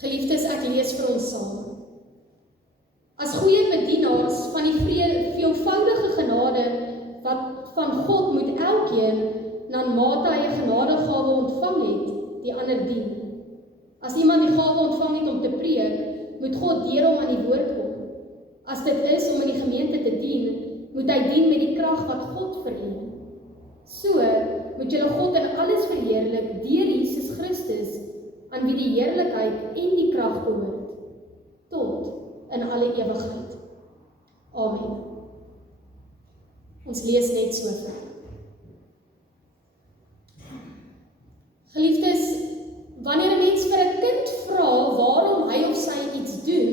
Geliefdes, ek lees vir ons saam. As goeie bedienaars van die veelvoudige genade wat van God moet elkeen, na mate hy 'n genadegawe ontvang het, die ander dien. As iemand die gawe ontvang het om te preek, moet God deur hom aan die woord kom. As dit is om in die gemeente te dien, moet hy dien met die krag wat God verleen. So moet julle God in alles verheerlik deur Jesus Christus, aan wie die heerlikheid en die krag behoort, tot in alle ewigheid. Amen. Ons lees net so ver. Geliefdes, wanneer 'n mens vir 'n kind vra waarom hy of sy iets doen,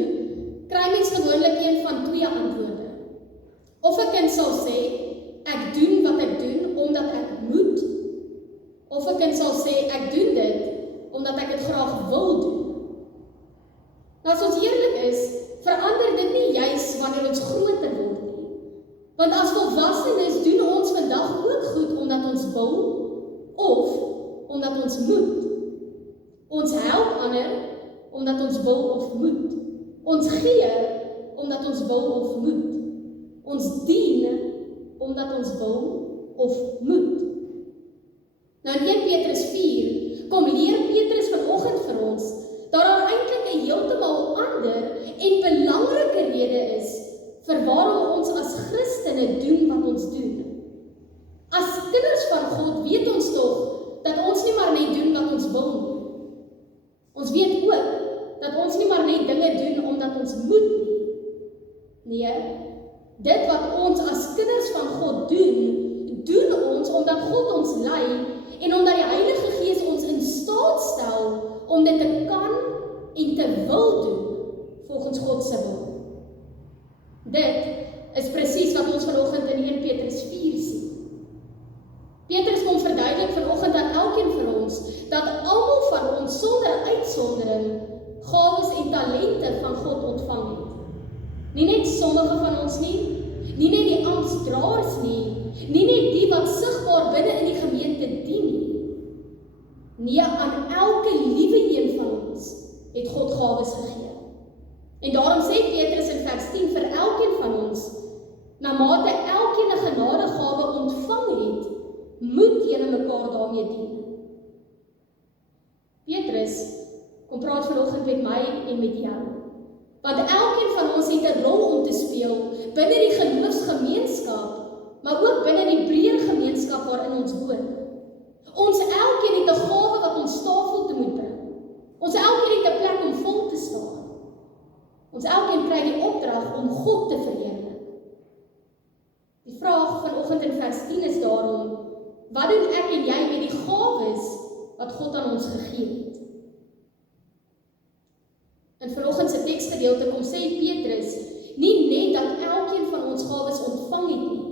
kry mens gewoonlik een van twee antwoorde. Of 'n kind sal sê, ek doen wat ek doen omdat ek moet, of 'n kind sal sê, ek doen dit omdat ek dit graag wil doen. Nou as ons eerlik is, verander dit nie juis wanneer ons groter word nie. Want as volwassenes doen ons vandag ook goed omdat ons wil, of omdat ons moet. Ons help ander omdat ons wil of moet. Ons gee omdat ons wil of moet. Ons dien omdat ons wil of moet. Nou in 1 Petrus 4 kom leer Petrus vanoggend vir ons dat daar eintlik 'n heeltemal ander en belangrike rede is vir waarom ons as Christene doen wat ons doen. As kinders van God weet ons tog dat ons nie maar net doen wat ons wil nie. Ons weet ook dat ons nie maar net dinge doen omdat ons moet nie. Nee, dit wat ons as kinders van God doen, doen ons omdat God ons lei en omdat die Heilige Gees ons in staat stel om dit te kan en te wil doen volgens God se wil. Dit is presies wat ons vanoggend in 1 Petrus 4 sien. Petrus kom verduidelik vanoggend aan elkeen van ons dat almal van ons sonder uitsondering gawes en talente van God ontvang het. Nie net sommige van ons nie net die amptdraers nie net die wat sigbaar binne in die gemeente dien nie. Nee, aan elke liewe een van ons het God gawes gegee. En daarom sê Petrus in vers 10 vir elkeen van ons, na mate elkeen 'n genadegawe ontvang het, moet julle mekaar daarmee dien. Petrus kom praat vanoggend met my en met jou. Want elkeen van ons het 'n rol om te speel binne die geloofsgemeenskap, maar ook binne die breër gemeenskap waarin ons woon. Ons elkeen het 'n gawe wat ons tafel te moet bring. Ons elkeen het 'n plek om vol te staan. Ons elkeen kry die opdrag om God te verheerlik. Die vraag vanoggend in vers 10 is daarom, wat doen ek en jy met die gawes wat God aan ons gegee het? In vanoggend se teksgedeelte kom sê Petrus, nie net dat elkeen van ons gawes ontvang het nie.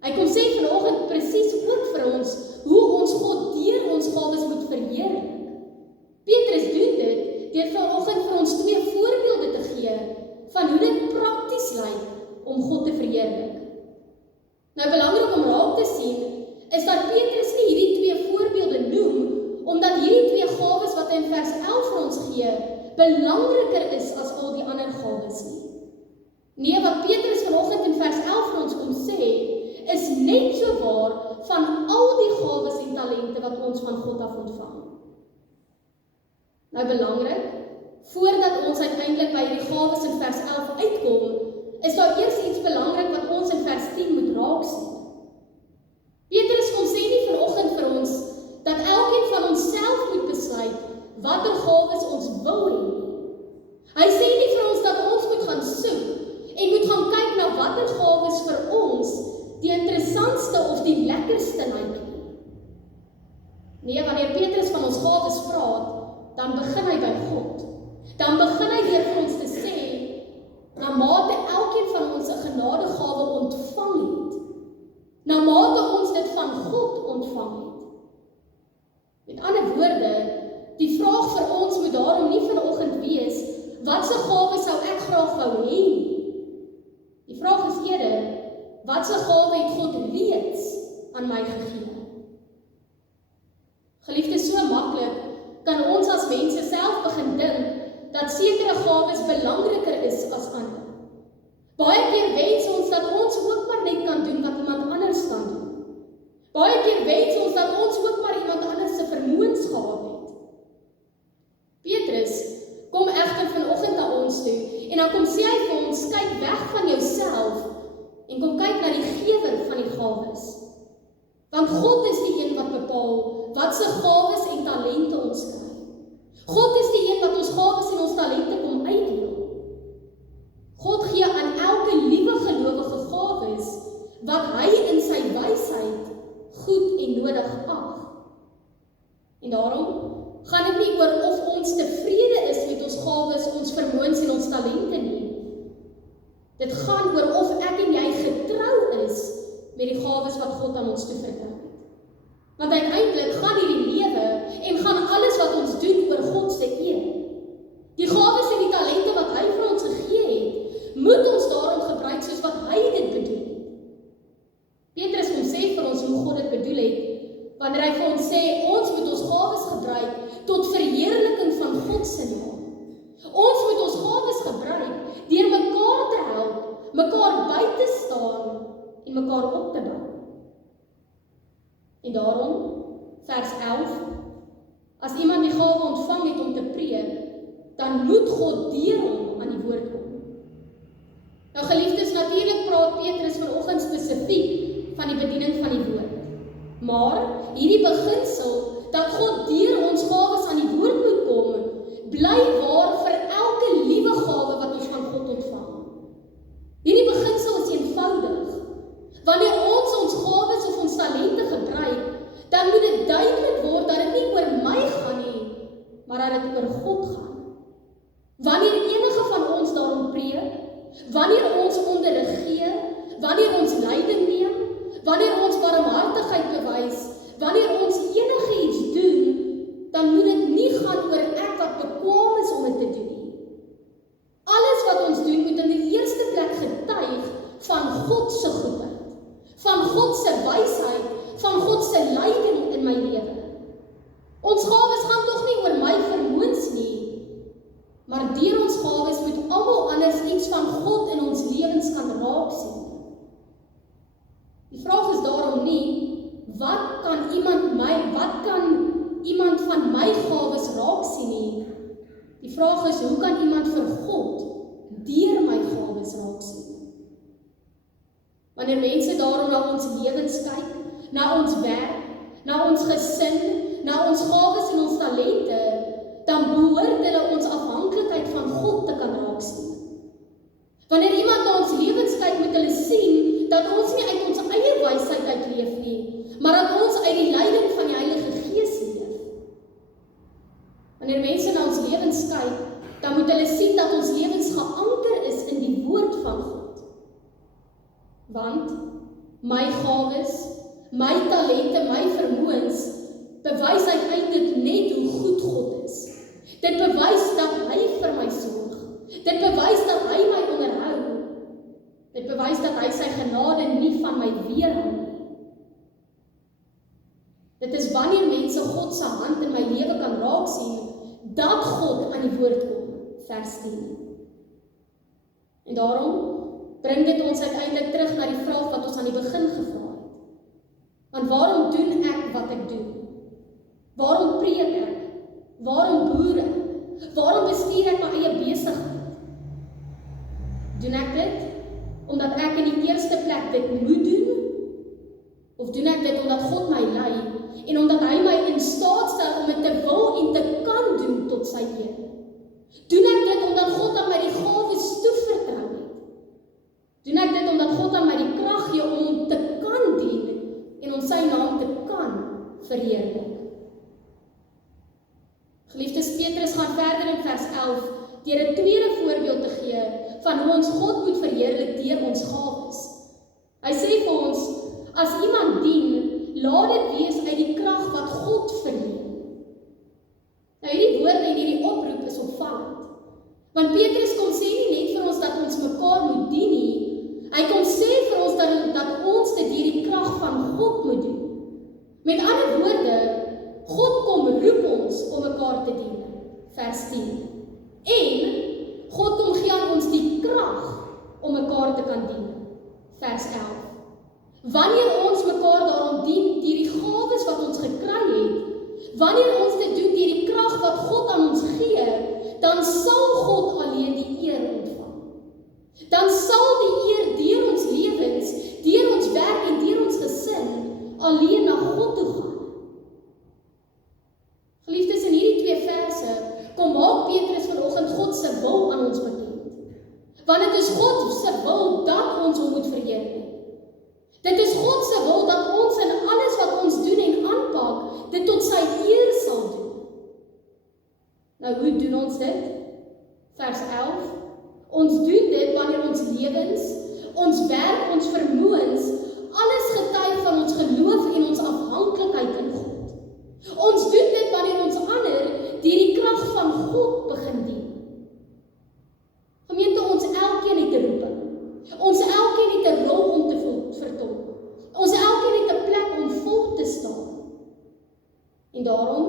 Hy kom sê vanoggend presies ook vir ons, hoe ons God deur ons gawes moet verheerlik. Petrus doen dit deur vanoggend vir ons twee voorbeelde te gee van hoe dit prakties lyk om God te verheerlik. Nou belangrik om raak te sien, is dat Petrus nie hierdie twee voorbeelde noem, omdat hierdie twee gawes wat hy in vers 11 vir ons gee, belangriker is as al die ander gawes nie. Nee, wat Petrus vanoggend in vers 11 vir ons kom sê, is net so waar van al die gawes en talente wat ons van God af ontvang. Nou belangrik, voordat ons uiteindelik by die gawes in vers 11 uitkom, is daar eers iets belangrik wat ons in vers 10 moet raak sien. Petrus kom sê nie vanoggend vir ons dat elkeen van ons self moet besluit watter gawes ons wil hê. Hy sê nie vir ons dat ons moet gaan soek en moet gaan kyk na watter gawes vir ons die interessantste of die lekkerste lyk nie. Nee, wanneer Petrus van ons gawes praat, dan begin hy by God. Dan begin hy deur vir ons te sê, na mate elkeen van ons 'n genadegawe ontvang het, na mate ons dit van God ontvang het. Met ander woorde, die vraag vir ons moet daarom nie vanoggend wees, watse gawes sou ek graag wou hê nie. Die vraag is eerder, watse gawe het God reeds aan my gegee? Geliefdes, so maklik kan ons as mense self begin dink dat sekere gawes belangriker is as ander. Baie keer wens ons dat ons ook maar net kan doen wat iemand anders kan doen. Baie keer wens ons dat ons ook maar iemand anders se vermoëns gehad het. Petrus kom egter vanoggend na ons toe en dan kom sê hy vir ons, kyk weg van jouself en kom kyk na die gewer van die gawes. Want God is die een wat bepaal wat se gawes en talente ons kry. God is die een wat ons gawes en ons talente kom uitdeel. God gee aan elke liewe gelowige gawes wat hy in sy wysheid goed en nodig ag. En daarom gaan dit nie oor of ons tevrede is met ons gawes, ons vermoëns en ons talente nie. Dit gaan oor of ek en jy getrou is met die gawes wat God aan ons toevertrou het. Want uiteindelik gaan hierdie lewe en gaan alles wat ons doen oor God se eer. Die gawes en die talente wat hy vir ons gegee het, moet ons daarom gebruik soos wat hy dit bedoel het. Petrus kom sê vir ons hoe God dit bedoel het, wanneer hy vir ons sê, ons moet ons gawes gebruik tot verheerliking van God se naam. Ons moet ons gawes gebruik deur mekaar te help, mekaar by te staan en mekaar op te bou. En daarom, vers 11, as iemand die gawe ontvang het om te preek, dan moet God deur hom aan die woord kom. Nou geliefdes, natuurlik praat Petrus vanoggend spesifiek van die bediening van die woord. Maar hierdie beginsel dat God deur ons gawes aan die woord moet kom, bly waar vir elke liewe gawe wat ons van God ontvang. Hierdie beginsel is eenvoudig. Wanneer ons gawes of ons talente gebruik, dan moet dit duidelik word dat dit nie oor my gaan nie, maar dat dit oor God gaan. Wanneer enige van ons daarom preek, wanneer ons onderrig gee, wanneer ons leiding neem, wanneer ons barmhartigheid bewys, wanneer ons enige iets doen, dan moet dit nie gaan oor ek wat bekwame is om dit te doen nie. Alles wat ons doen moet in die eerste plek getuig van God se goedheid, van God se wysheid, van God se leiding in my lewe. Ons gawes gaan tog nie oor my vermoëns nie, maar deur ons gawes moet almal anders iets van God in ons lewens kan raak sien. Die vraag is daarom nie, wat kan iemand van my gawes raak sien nie? Die vraag is, hoe kan iemand vir God deur my gawes raak sien? Wanneer mense daarom na ons lewens kyk, na ons werk, na ons gesin, na ons gawes en ons talente, dan behoort hulle ons afhanklikheid van God te kan raak sien. Wanneer iemand na ons lewens kyk, moet hulle sien dat ons nie uit ons eie wysheid uitleef nie, maar dat ons uit die leiding van die Heilige Gees leef. Wanneer mense na ons lewens kyk, dan moet hulle sien dat ons lewens geanker is in die woord van God. Want my gawes, my talente, my vermoëns bewys uiteindelik net hoe goed God is. Dit bewys dat hy vir my sorg. Dit bewys dat hy my onderhou. Dit bewys dat hy sy genade nie van my weerhou nie. Dit is wanneer mense God se hand in my lewe kan raak sien, dat God aan die woord kom, vers 10. En daarom bring dit ons uiteindelik terug na die vraag wat ons aan die begin gevra het. Want waarom doen ek wat ek doen? Waarom preek ek? Waarom boer ek? Waarom bestuur ek my eie besigheid? Doen ek dit omdat ek in die eerste plek dit moet doen? Of doen ek dit omdat God my lei en omdat hy my in staat stel om dit te wil en te kan doen tot sy eer? Doen ek dit omdat God aan my die gawes toevertrou het? Doen ek dit omdat God aan my die krag gee om hom te kan dien en om sy naam te kan verheerlik? Geliefdes, Petrus gaan verder in vers 11 deur 'n tweede voorbeeld te gee van hoe ons God moet verheerlik deur ons gawes. Hy sê vir ons, as iemand dien, laat dit wees uit die krag wat God verleen. Nou hierdie woorde en hierdie oproep is opvallend. Want Petrus kom sê nie net vir ons dat ons mekaar moet dien nie, hy kom sê vir ons dat ons dit deur die krag van God moet doen. Met ander woorde, God kom roep ons om mekaar te dien. Vers 10. En God kom gee aan ons die krag om mekaar te kan dien. Vers 11. Wanneer ons mekaar daarom dien deur die gawes wat ons gekry het, wanneer ons dit doen deur die krag wat God aan ons gee, dan sal God alleen die eer ontvang. Dan sal die eer deur ons lewens, deur ons werk en deur ons gesin alleen na God toe gaan. Geliefdes, in hierdie 2 verse kom maak Petrus vanoggend God se wil aan ons bekend. Want dit is God se wil dat ons hom moet verheerlik. Dit is God se wil dat ons in alles wat ons doen en aanpak, dit tot sy eer sal doen. Nou, hoe doen ons dit? Vers 11. Ons doen dit wanneer ons lewens, ons werk, ons vermoëns, alles getuig van ons geloof en ons afhanklikheid in God. Ons doen dit wanneer ons ander deur die krag van God begin dien. Gemeente, ons elkeen het 'n roeping. Ons elkeen het 'n rol om te vertolk. Ons elkeen het 'n plek om vol te staan. En daarom,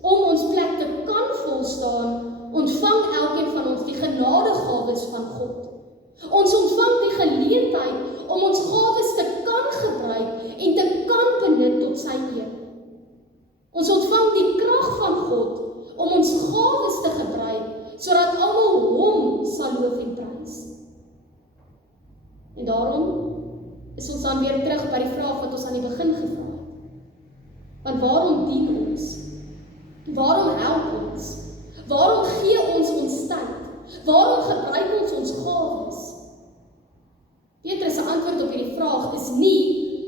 om ons plek te kan volstaan, ontvang elkeen van ons die genadegawes van God. Ons ontvang die geleentheid om ons gawes te kan gebruik en te kan benut tot sy eer. Ons ontvang die krag van God om ons gawes te gebruik, sodat almal hom sal loof en prys. En daarom is ons dan weer terug by die vraag wat ons aan die begin gevra het. Want waarom dien ons? Waarom help ons? Waarom gee ons ons tyd? Waarom gebruik ons ons gawes? Petrus se antwoord op hierdie vraag is nie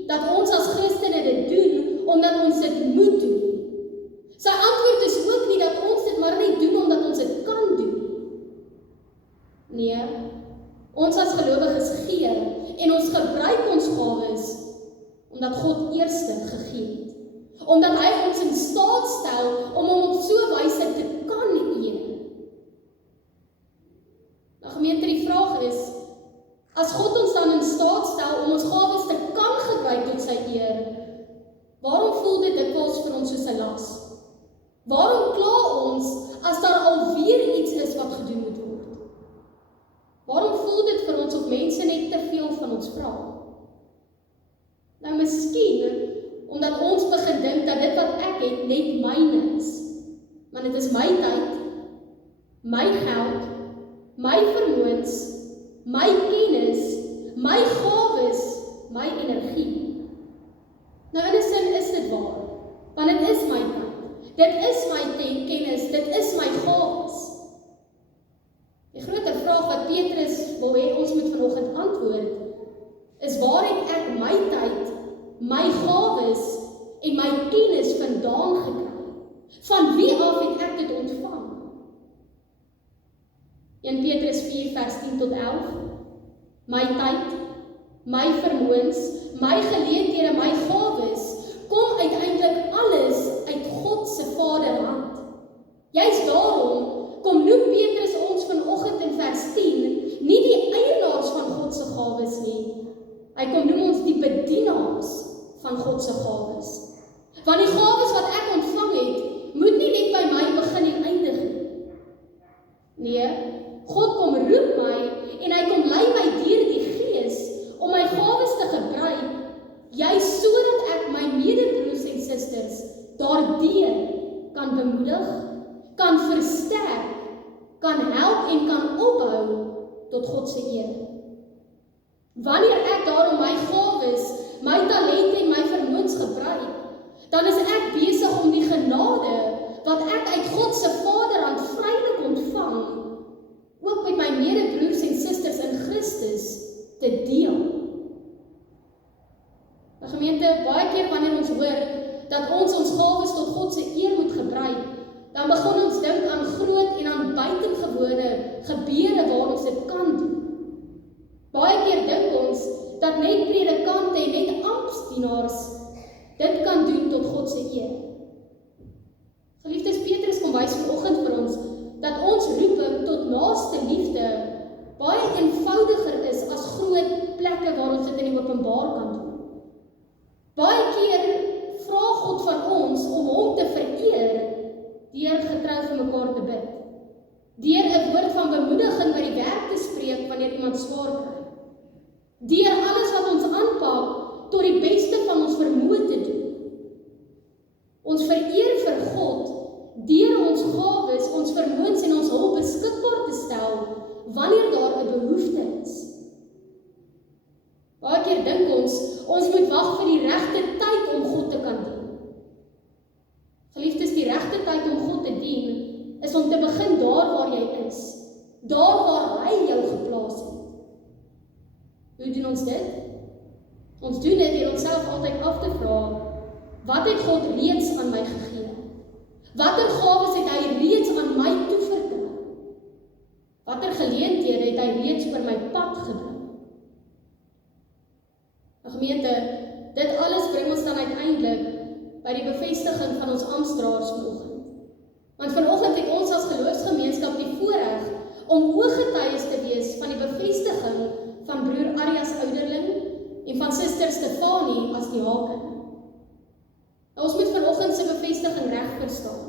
dat ons as Christene dit doen omdat ons dit moet doen. Sy antwoord is ook nie dat ons dit maar net doen omdat ons dit kan doen. Nee, ons as gelowiges gee en ons gebruik ons gawes omdat God eerste gegee het. Omdat hy ons in staat stel om hom op so 'n wyse te kan eer. Nou gemeente, die vraag is, as God ons dan in staat stel om ons gawes te kan gebruik tot sy eer, waarom voel dit dikwels vir ons soos 'n las? Waarom kla ons as daar alweer iets is wat gedoen moet word? Waarom voel dit vir ons of mense net te veel van ons vra? Nou miskien omdat ons begin dink dat dit wat ek het net myne is. Want dit is my tyd, my geld, my vermoëns, my kennis, my gawes, my energie. Nou in 'n sin is dit waar, want dit is my tyd. Dit is my kennis, dit is my gawes. Die groter vraag wat Petrus wil hê ons moet vanoggend antwoord, is waar het ek my tyd, my gawes en my kennis vandaan gekry? Van wie af het ek dit ontvang? 1 Petrus 4 vers 10 tot 11. My tyd, my vermoëns, my geleenthede, my gawes, kom uiteindelik alles uit God se Vaderhand. Juist daarom kom noem Petrus ons vanoggend in vers 10 nie die eienaars van God se gawes nie. Hy kom noem ons die bedienaars van God se gawes. Want die gawes wat ek ontvang het, moet nie net by my begin en eindig nie. Nee, God kom roep my en hy kom lei my deur die Gees om my gawes te gebruik, juist sodat ek my medebroers en susters daardeur kan bemoedig, kan versterk, kan help en kan opbou tot God se eer. Wanneer ek daarom my gawes, my talente en my vermoëns gebruik, dan is ek besig om die genade wat ek uit God se Vaderhand vrylik ontvang, ook met my medebroers en susters in Christus te deel. Nou gemeente, baie keer wanneer ons hoor dat ons gawes tot God se eer moet gebruik, dan begin ons dink aan groot en aan buitengewone gebeure waar ons dit kan doen. Baie keer dink ons dat net predikante en net amptdienaars dit kan doen tot God se eer. Geliefdes, Petrus kom wys vanoggend vir ons dat ons roeping tot naaste liefde baie eenvoudiger is as groot plekke waar ons dit in die openbaar kan doen. Baie keer vra God van ons om hom te vereer deur getrou vir mekaar te bid, deur iemand swaar kry. Deur alles wat ons aanpak, tot die beste van ons vermoë te doen. Ons vereer vir God, deur ons gawes, ons vermoëns en ons hulp beskikbaar te stel, wanneer daar 'n behoefte is. Baie keer dink ons moet wag vir die regte tyd om God te kan dien. Geliefdes, die regte tyd om God te dien, is om te begin daar waar jy is. Daar waar hy jou geplaas het. Hoe doen ons dit? Ons doen dit deur onsself altyd af te vra, wat het God reeds aan my gegee? Watter gawes het hy reeds aan my toevertrou? Watter geleenthede het hy reeds oor my pad gebring? Gemeente, dit alles bring ons dan uiteindelik by die bevestiging van ons amptdraers vanoggend. Want vanoggend het ons as geloofsgemeenskap die voorreg om ooggetuies te wees van die bevestiging van broer Arias ouderling en van suster Stefanie as die haken. Ons moet vanoggend se bevestiging reg verstaan.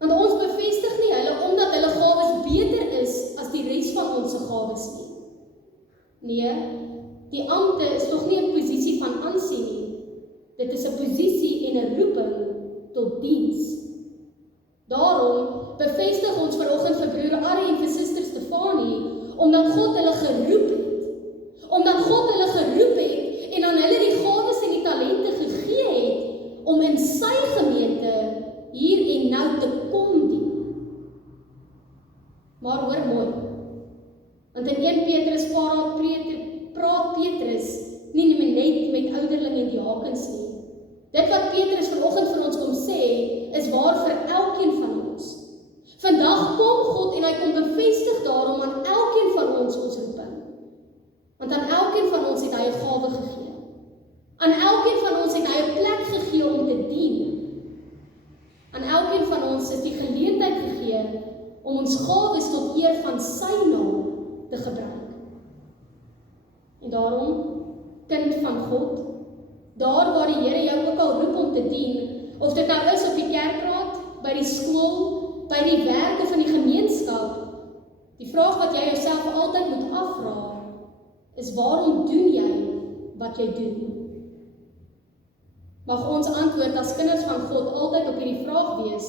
Want ons bevestig nie hulle omdat hulle gawes beter is as die res van ons gawes nie. Nee, die ampte is nog nie 'n posisie van aansien nie. Dit is 'n posisie en 'n roeping tot diens. Daarom bevestig ons vanoggend vir broer Ari en vir suster Stefanie, omdat God hulle geroep het. Omdat God hulle geroep het en aan hulle die gawes en die talente gegee het om in sy gemeente hier en nou te kom dien. Maar hoor mooi, want in 1 Petrus praat Petrus nie net met ouderling en diakens nie. Dit wat Petrus vanoggend vir ons kom sê, is waar vir elkeen van ons. Vandag kom God en hy kom bevestig daarom aan elkeen van ons roeping. Want aan elkeen van ons het hy 'n gawe gegee. Aan elkeen van ons het hy 'n plek gegee om te dien. Aan elkeen van ons is die geleentheid gegee om ons gawes tot eer van sy naam te gebruik. En daarom, kind van God, daar waar die Here jou ook al roep om te dien, of dit nou is op die kerkraad, by die skool, by die werk of in die gemeenskap, die vraag wat jy jouself altyd moet afvra, is waarom doen jy wat jy doen? Mag ons antwoord as kinders van God altyd op hierdie vraag wees,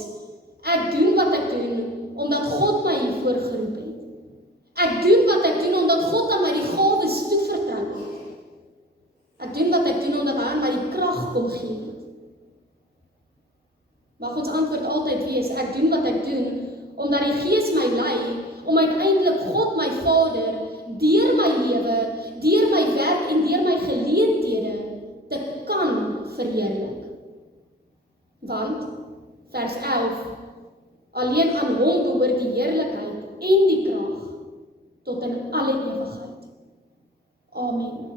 ek doen wat ek doen, omdat God my hiervoor geroep het. Ek doen wat ek doen, omdat God aan my die gawes toevertrou het. Ek doen wat ek doen, omdat hy aan my die krag kom gee het. Mag ons antwoord altyd wees, ek doen wat ek doen, omdat die Gees my lei, om uiteindelik God my Vader, deur my lewe, deur my werk en deur my geleenthede, te kan verheerlik. Want, vers 11, alleen aan hom behoort die heerlikheid en die krag, tot in alle ewigheid. Amen.